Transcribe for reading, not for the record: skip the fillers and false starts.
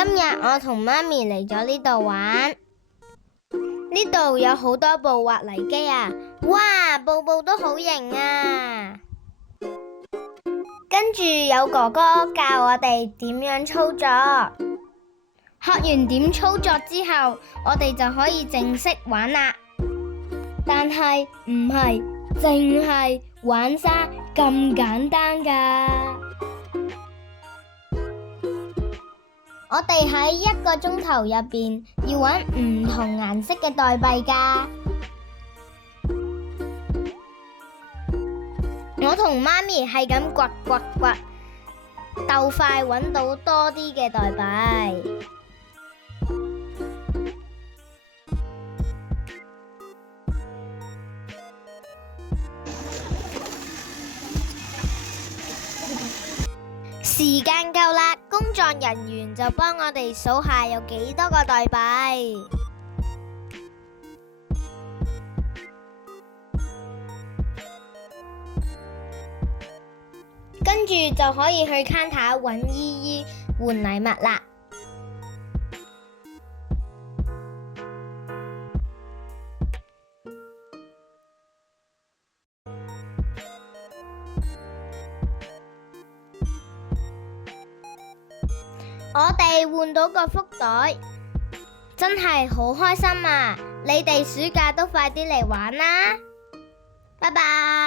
今日我同媽咪嚟咗呢度玩，呢度有好多部挖泥機啊！哇，部部都好型啊！跟住有哥哥教我哋點樣操作，學完點操作之後，我哋就可以正式玩啦。但係唔係淨係玩沙咁簡單㗎。我哋喺1個鐘頭入邊要揾唔同顏色嘅代幣㗎。我同媽咪係咁掘，鬥快揾到多啲嘅代幣。時間夠啦，工作人員就幫我哋數下有幾多個代幣，跟住就可以去 counter 揾姨姨換禮物啦。我哋換到個福袋，真係好開心啊！你哋暑假都快啲嚟玩啦，拜拜。